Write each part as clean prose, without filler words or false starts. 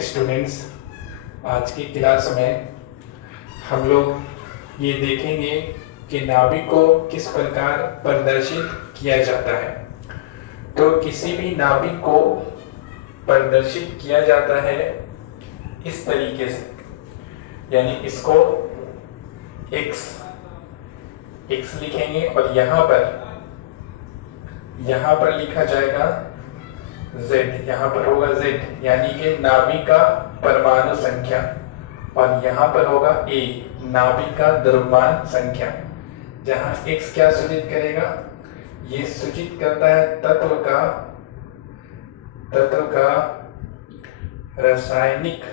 Students, आज की class में हम लोग ये देखेंगे कि नाभिक को किस प्रकार प्रदर्शित किया जाता है। तो किसी भी नाभिक को प्रदर्शित किया जाता है इस तरीके से, यानी इसको x लिखेंगे और यहाँ पर लिखा जाएगा z, यहाँ पर होगा z यानी कि नाभिक का परमाणु संख्या, और यहाँ पर होगा a नाभिक का द्रव्यमान संख्या। जहाँ x क्या सूचित करेगा, ये सूचित करता है तत्व का रासायनिक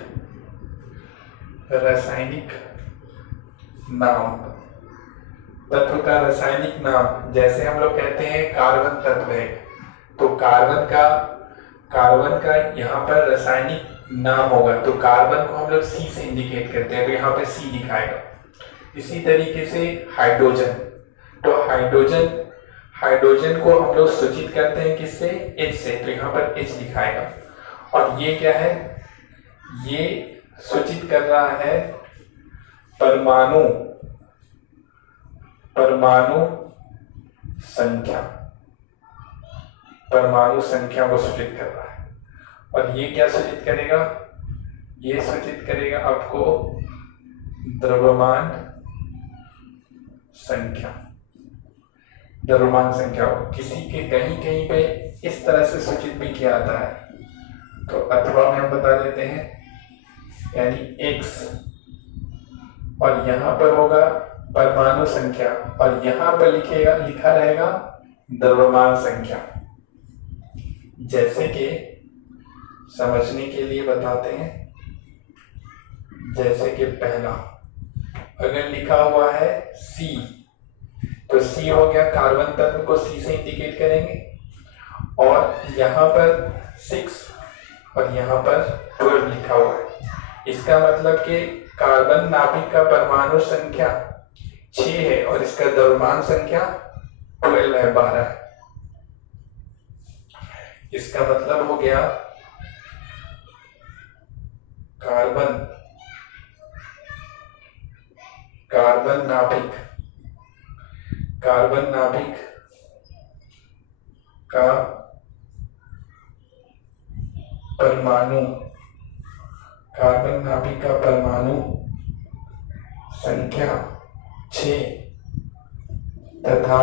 नाम। तत्व का रासायनिक नाम, जैसे हम लोग कहते हैं कार्बन तत्व है, तो कार्बन का यहाँ पर रासायनिक नाम होगा, तो कार्बन को हम लोग C से इंडिकेट करते हैं, तो यहाँ पे C दिखाएगा। इसी तरीके से हाइड्रोजन, तो हाइड्रोजन को हम लोग सूचित करते हैं किससे, H से, तो यहाँ पर H दिखाएगा। और ये क्या है, ये सूचित कर रहा है परमाणु संख्या को सूचित कर रहा है। और ये क्या सूचित करेगा, ये सूचित करेगा आपको द्रव्यमान संख्या को। किसी के कहीं पे इस तरह से सूचित भी किया जाता है, तो अथवा में हम बता देते हैं, यानी x, और यहाँ पर होगा परमाणु संख्या, और यहाँ पर लिखा रहेगा द्रव्यमान संख्या। जैसे कि समझने के लिए बताते हैं, जैसे कि पहला अगर लिखा हुआ है C, तो C हो गया, कार्बन तत्व को C से इंडिकेट करेंगे, और यहाँ पर 6 और यहाँ पर 12 लिखा हुआ है। इसका मतलब कि कार्बन नाभिक का परमाणु संख्या 6 है और इसका द्रव्यमान संख्या 12 है, 12 है। इसका मतलब हो गया कार्बन नाभिक का परमाणु संख्या 6 तथा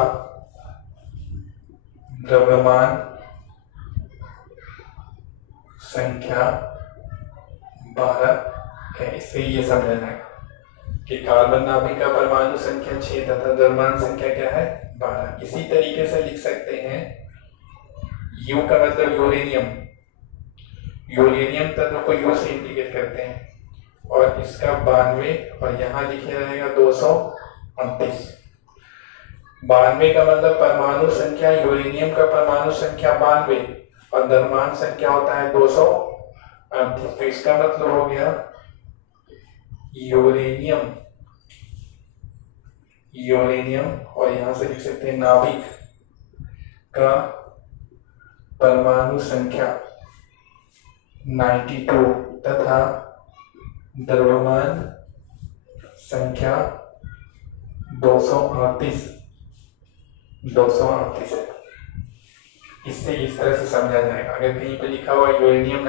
द्रव्यमान संख्या 12 है। इससे ये समझना है कि कार्बन नाभिक का परमाणु संख्या 6 तथा द्रव्यमान संख्या क्या है, 12। इसी तरीके से लिख सकते हैं, U का मतलब यूरेनियम तत्व को U से इंडिकेट करते हैं, और इसका 92, और यहाँ लिखे रहेगा 229। 92 का मतलब परमाणु संख्या, यूरेनियम का परमाणु संख्या 92 और द्रव्यमान संख्या होता है 238। तो इसका मतलब हो गया यूरेनियम, और यहां से लिख सकते हैं नाभिक का परमाणु संख्या 92 तथा द्रव्यमान संख्या 238 है। इससे इस तरह से समझा जाएगा। अगर कहीं पे लिखा हुआ यूरेनियम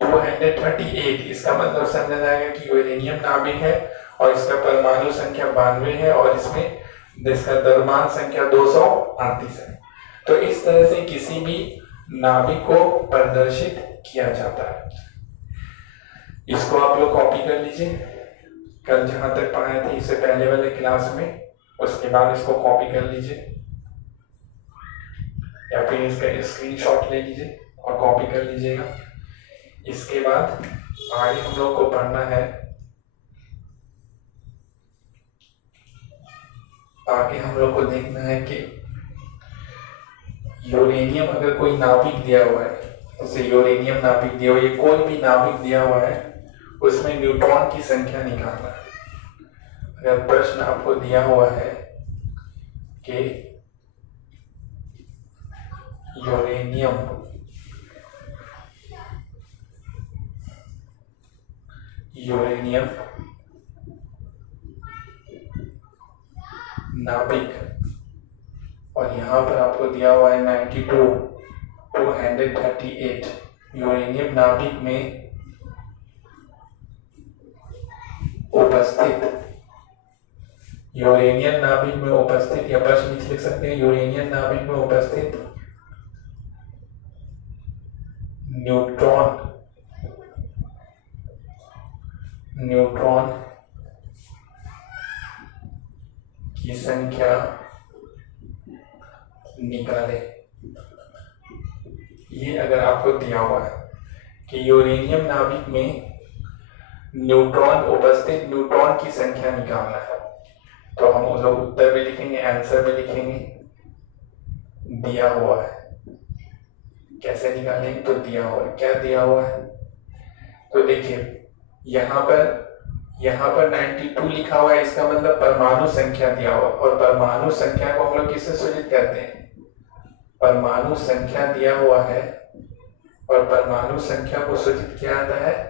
238, इसका मतलब समझा जाएगा कि यूरेनियम नाभिक है और इसका परमाणु संख्या 92 है और इसमें इसका द्रव्यमान संख्या 238 है। तो इस तरह से किसी भी नाभिक को प्रदर्शित किया जाता है। इसको आप लोग कॉपी कर लीजिए, कल जहां तक पढ़ाए थे इससे पहले वाले क्लास में, उसके बाद इसको कॉपी कर लीजिए या फिर इसका स्क्रीनशॉट ले लीजिए और कॉपी कर लीजिएगा। इसके बाद आगे हम लोग को पढ़ना है, आगे हम लोग को देखना है कि यूरेनियम अगर कोई नाभिक दिया हुआ है, जैसे यूरेनियम नाभिक दिया हुआ है, कोई भी नाभिक दिया हुआ है, उसमें न्यूट्रॉन की संख्या निकालना है। अगर प्रश्न आपको दिया हुआ है कि यूरेनियम यूरेनियम नाभिक, और यहाँ पर आपको दिया हुआ है 92 238 यूरेनियम नाभिक में उपस्थित, यूरेनियम नाभिक में उपस्थित, या प्रश्न लिख सकते हैं यूरेनियम नाभिक में उपस्थित न्यूट्रॉन की संख्या निकाले। ये अगर आपको दिया हुआ है कि यूरेनियम नाभिक में न्यूट्रॉन उपस्थित न्यूट्रॉन की संख्या निकालना है, तो हम उस लोग उत्तर में लिखेंगे, आंसर में लिखेंगे दिया हुआ है। कैसे निकालेंगे? तो दिया हुआ है। क्या दिया हुआ है? तो देखिए यहाँ पर 92 लिखा हुआ है, इसका मतलब परमाणु संख्या दिया हुआ, और परमाणु संख्या को हम लोग किससे सूचित करते हैं? परमाणु संख्या दिया हुआ है, और परमाणु संख्या को सूचित किया जाता है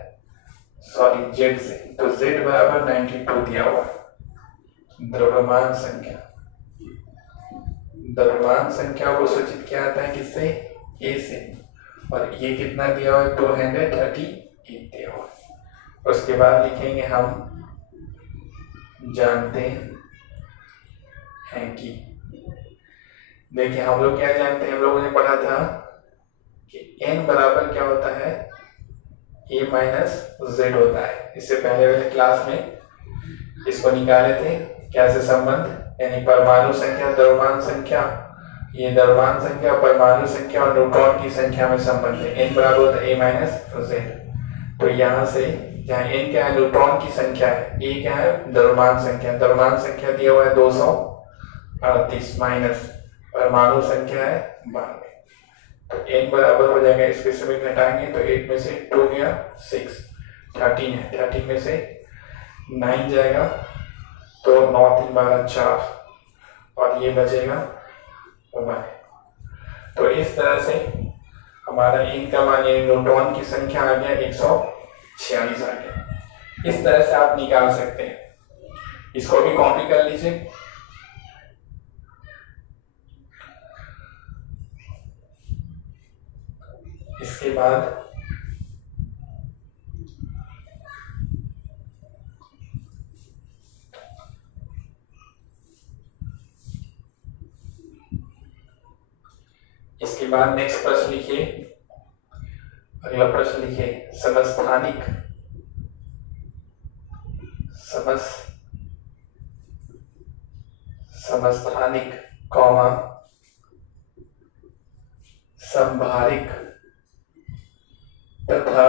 जेड से। तो जेड बराबर 92 दिया हुआ है। द्रव्यमान संख्या को सूचित किया जाता है किससे? ए से, और ये कितना दिया हुआ है? 238 दिया हुआ है। उसके बाद लिखेंगे हम जानते हैं कि, देखिए हम लोग क्या जानते हैं, हम लोगों ने पढ़ा था कि n बराबर क्या होता है? a माइनस जेड होता है। इससे पहले वाले क्लास में इसको निकाले थे, कैसे संबंध, यानी परमाणु संख्या द्रव्यमान संख्या, ये द्रव्यमान संख्या परमाणु संख्या और न्यूट्रॉन की संख्या में संबंध है। n बराबर होता है a माइनस जेड। तो यहाँ से जहाँ n क्या है? न्यूट्रॉन की संख्या है, a क्या है? द्रव्यमान संख्या दिया हुआ है 238 माइनस परमाणु संख्या है 92। तो n बराबर हो जाएगा, इसमें से घटाएंगे तो 8 में से 2 गया 6, 13 है, 13 में से 9 जाएगा तो 9 3 12 4, और ये बचेगा 1। तो इस तरह से हमारा n का मान, न्यूट्रॉन की संख्या आ गया 146 आ गया। इस तरह से आप निकाल सकते हैं। इसको भी कॉपी कर लीजिए। इसके बाद नेक्स्ट प्रश्न लिखिए, अगला प्रश्न लिखिए, समस्थानिक कौमा संभारिक तथा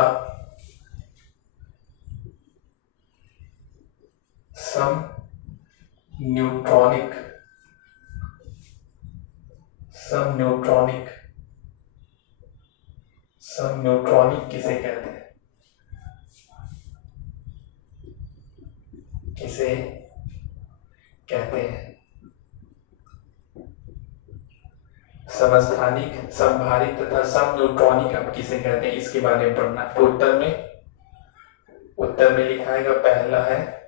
समन्यूट्रॉनिक किसे कहते हैं? समस्थानिक, संभारिक तथा समन्यूट्रॉनिक अब किसे कहते हैं, इसके बारे में पढ़ना। तो उत्तर में लिखा है, पहला है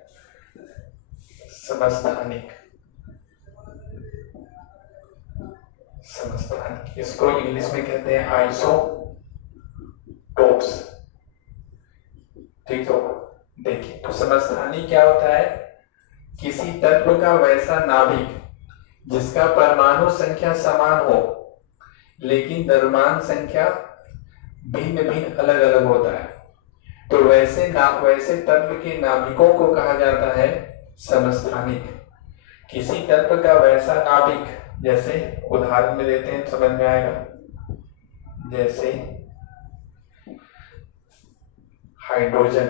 समस्थानिक। इसको इंग्लिश में कहते हैं आइसोटोप्स। ठीक हो? देखिए, तो समस्थानिक क्या होता है? किसी तत्व का वैसा नाभिक जिसका परमाणु संख्या समान हो लेकिन द्रव्यमान संख्या भिन्न अलग अलग होता है, तो वैसे तत्व के नाभिकों को कहा जाता है समस्थानिक। किसी तत्व का वैसा नाभिक, जैसे उदाहरण में देते हैं, समझ में आएगा, जैसे हाइड्रोजन,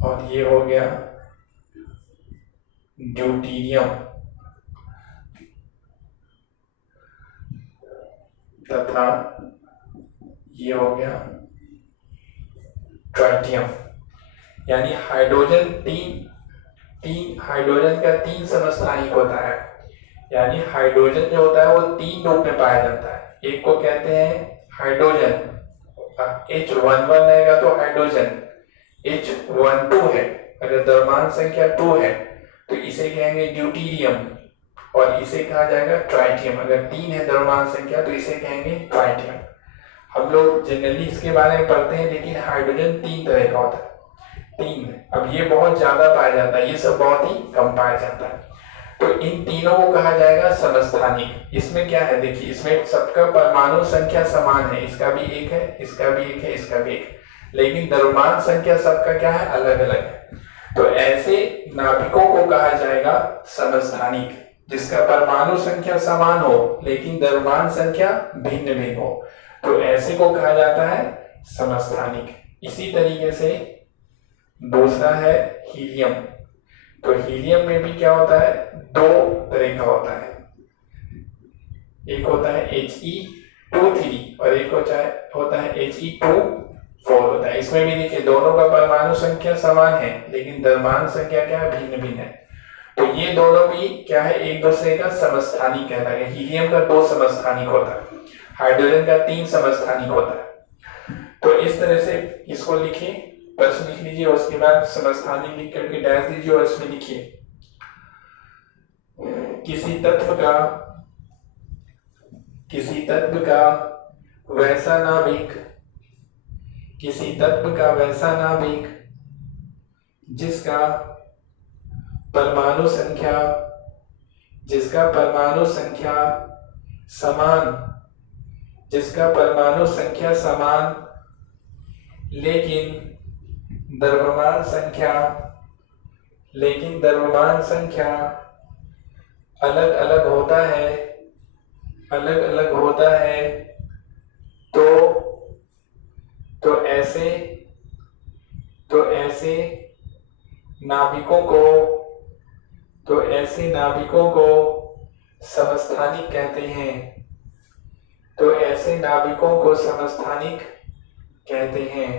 और ये हो गया ड्यूटीरियम, तथा ये हो गया ट्राइटियम। यानी हाइड्रोजन हाइड्रोजन का 3 समस्थानिक होता है। यानी हाइड्रोजन जो होता है वो 3 रूप में पाया जाता है। एक को कहते हैं हाइड्रोजन H11 रहेगा तो हाइड्रोजन, H12 है, अगर द्रव्यमान संख्या 2 है तो इसे कहेंगे ड्यूटीरियम, और इसे कहा जाएगा ट्राइटियम। अगर 3 है द्रव्यमान संख्या तो इसे कहेंगे ट्राइटियम। हम लोग जनरली इसके बारे में पढ़ते हैं, लेकिन हाइड्रोजन 3 तरह का होता है, 3। अब ये बहुत ज्यादा पाया जाता है, ये सब बहुत ही कम पाया जाता है। तो इन तीनों को कहा जाएगा समस्थानिक। इसमें क्या है, देखिए इसमें सबका परमाणु संख्या समान है, इसका भी 1 है, इसका भी 1 है, इसका भी 1 है, लेकिन द्रव्यमान संख्या सबका क्या है, अलग अलग है। तो ऐसे नाभिकों को कहा जाएगा समस्थानिक, जिसका परमाणु संख्या समान हो लेकिन द्रव्यमान संख्या भिन्न भिन्न हो, तो ऐसे को कहा जाता है समस्थानिक। इसी तरीके से दूसरा है हीलियम। तो हीलियम में भी क्या होता है, 2 तरह का होता है, एक होता है He23 और एक होता है He24 होता है। इसमें भी देखिए दोनों का परमाणु संख्या समान है लेकिन द्रव्यमान संख्या क्या है, भिन्न भिन्न है। तो ये दोनों भी क्या है, एक दूसरे का समस्थानिक कहता है। हीलियम का 2 समस्थानिक होता है, हाइड्रोजन का 3 समस्थानिक होता है। तो इस तरह से इसको लिखिए, प्रश्न लिख लीजिए, उसके बाद समस्थानिक लिख करके डैश दीजिए और इसमें लिखिए किसी तत्व का वैसा नाभिक, किसी तत्व का वैसा नाभिक जिसका परमाणु संख्या समान लेकिन द्रव्यमान संख्या अलग अलग होता है, तो ऐसे नाभिकों को समस्थानिक कहते हैं। तो ऐसे नाभिकों को समस्थानिक कहते हैं।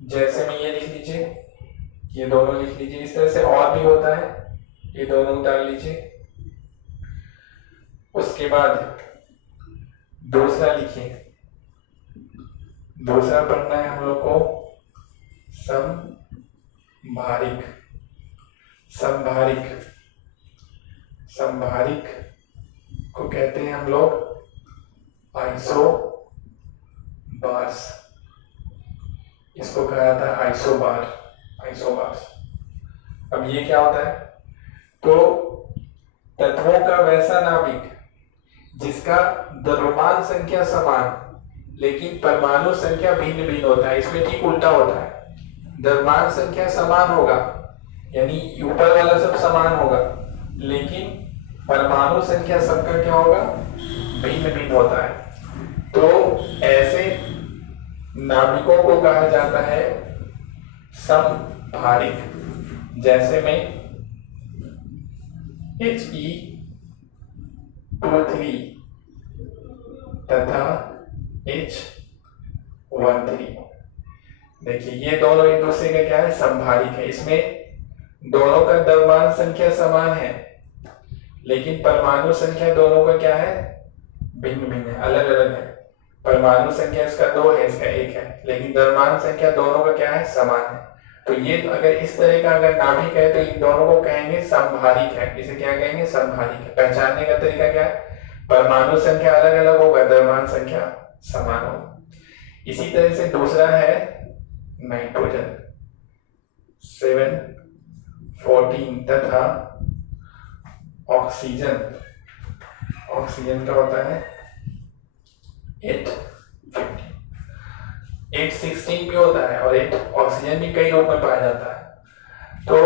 जैसे में ये लिख लीजिए, ये दोनों लिख लीजिए। इस तरह से और भी होता है, ये दोनों डाल लीजिए। उसके बाद दूसरा लिखिए, दूसरा पढ़ना है हम लोग को संभारिक को कहते हैं हम लोग आइसोबार्स। इसको कहा जाता है आइसोबार्स। अब ये क्या होता है, तो तत्वों का वैसा नाभिक जिसका द्रव्यमान संख्या समान लेकिन परमाणु संख्या भिन्न भिन्न होता है। इसमें ठीक उल्टा होता है, द्रव्यमान संख्या समान होगा यानी ऊपर वाला सब समान होगा, लेकिन परमाणु संख्या सबका क्या होगा, भिन्न भिन्न होता है। तो ऐसे नाभिकों को कहा जाता है समभारिक। जैसे में He23 तथा H13, देखिए ये दोनों एक दूसरे का क्या है, समभारिक है। इसमें दोनों का द्रव्यमान संख्या समान है लेकिन परमाणु संख्या दोनों का क्या है, भिन्न भिन्न है, अलग अलग है। परमाणु संख्या इसका 2 है, इसका 1 है, लेकिन द्रव्यमान संख्या दोनों का क्या है, समान है। तो ये अगर इस तरह का अगर नाभिक है तो इन दोनों को कहेंगे समभारिक है। इसे क्या कहेंगे, समभारिक है। पहचानने का तरीका क्या है, परमाणु संख्या अलग अलग होगा, द्रव्यमान संख्या समान होगा। इसी तरह से दूसरा है नाइट्रोजन 714 तथा ऑक्सीजन का होता है 815। 816 भी होता है और 8 ऑक्सीजन भी कई रूप में पाया जाता है। तो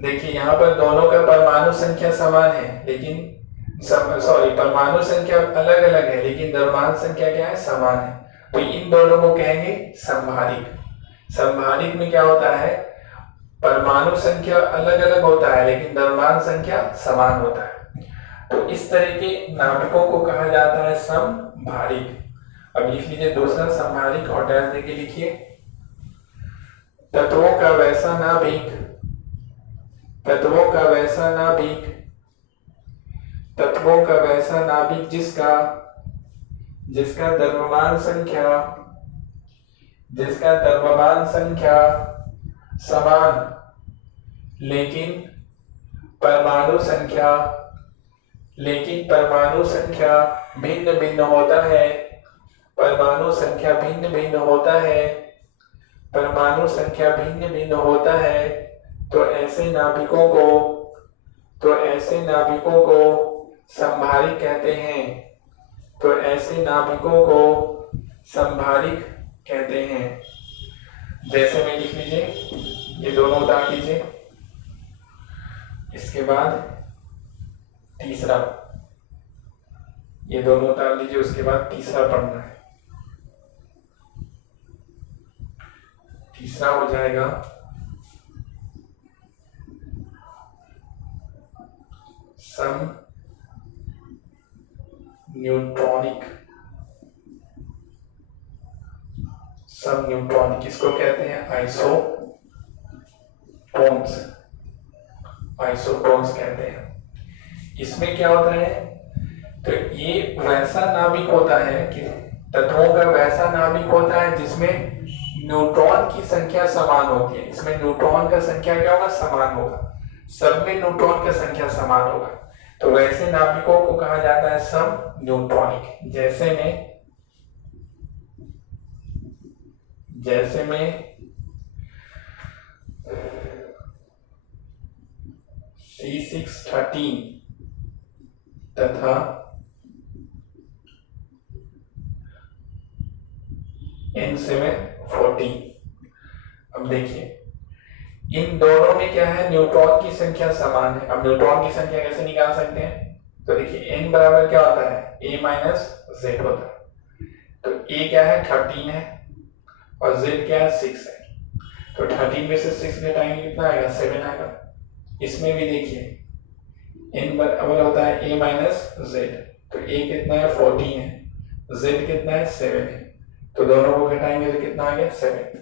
देखिए यहाँ पर दोनों का परमाणु संख्या समान है लेकिन परमाणु संख्या अलग अलग है लेकिन द्रव्यमान संख्या क्या है, समान है। तो इन दोनों को कहेंगे समभारिक। समभारिक में क्या होता है, परमाणु संख्या अलग अलग होता है लेकिन द्रव्यमान संख्या समान होता है। तो इस तरह के नाभिकों को कहा जाता है समभारिक। अब लिख लीजिए दूसरा समभारिक और डैश देके लिखिए तत्वों का वैसा नाभिक जिसका द्रव्यमान संख्या जिसका द्रव्यमान संख्या समान लेकिन परमाणु संख्या भिन्न भिन्न होता है, परमाणु संख्या भिन्न भिन्न होता है, तो ऐसे नाभिकों को संभारिक कहते हैं। जैसे में लिख लीजिए, ये दोनों उतार लीजिए, इसके बाद तीसरा, ये दोनों उतार लीजिए, उसके बाद तीसरा पढ़ना है। तीसरा हो जाएगा सम न्यूट्रॉनिक, इसको कहते हैं आइसोटोन्स कहते हैं। इसमें क्या होता है, तो ये वैसा नाभिक होता है कि तत्वों का वैसा नाभिक होता है जिसमें न्यूट्रॉन की संख्या समान होती है। इसमें न्यूट्रॉन का संख्या क्या होगा, समान होगा, सब में न्यूट्रॉन का संख्या समान होगा, तो वैसे नाभिकों को कहा जाता है सम न्यूट्रॉनिक। जैसे में C613 तथा N714। अब देखिए, इन दोनों में क्या है, न्यूट्रॉन की संख्या समान है। अब न्यूट्रॉन की संख्या कैसे निकाल सकते हैं, तो देखिए n बराबर क्या होता है, a माइनस z होता है। तो a क्या है, 13 है, और z क्या है, 6 है। तो 13 में से 6 घटाएंगे कितना आएगा, 7 आएगा। इसमें भी देखिए n बराबर होता है a माइनस z, तो a कितना है, 14 है, z कितना है, 7 है, तो दोनों को घटाएंगे तो कितना आ गया, 7।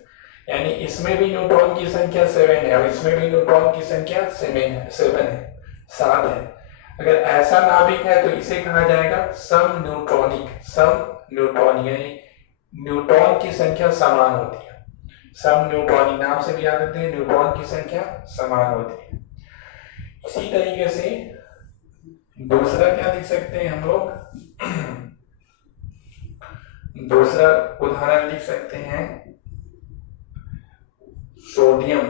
यानी इसमें भी न्यूट्रॉन की संख्या 7 है और इसमें भी न्यूट्रॉन की संख्या 7 है, 7 है। अगर ऐसा नाभिक है तो इसे कहा जाएगा सम न्यूट्रॉनिक, यानी न्यूट्रॉन की संख्या समान होती है। सम न्यूट्रॉनिक नाम से भी याद रखते हैं, न्यूट्रॉन की संख्या समान होती है। इसी तरीके से दूसरा क्या लिख सकते हैं हम लोग, दूसरा उदाहरण लिख सकते हैं सोडियम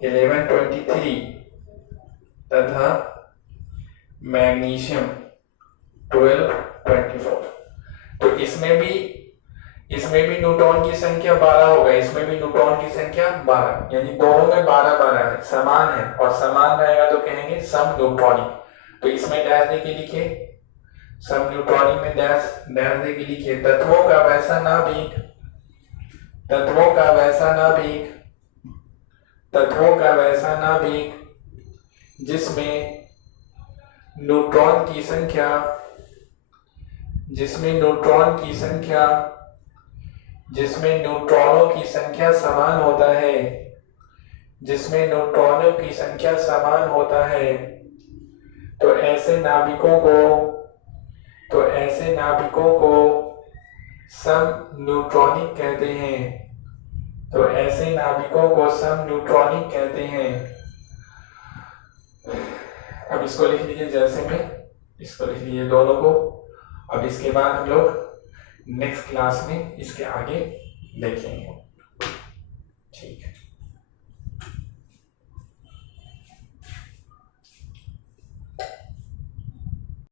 1123 तथा मैग्नीशियम 1224। तो इसमें भी न्यूट्रॉन की संख्या 12 होगा, इसमें भी न्यूट्रॉन की संख्या 12, यानी दोनों में 12 है, समान है, और समान रहेगा तो कहेंगे सम न्यूट्रॉनिक। तो इसमें डैश दे के लिखे, सम न्यूट्रॉनिक में डैश दे के लिखे, तत्वों का वैसा नाभिक जिसमें न्यूट्रॉनों की संख्या समान होता है, तो ऐसे नाभिकों को सम न्यूट्रॉनिक कहते हैं। अब इसको लिख लीजिए, जैसे में इसको लिख लीजिए दोनों को। अब इसके बाद हम लोग नेक्स्ट क्लास में इसके आगे देखेंगे।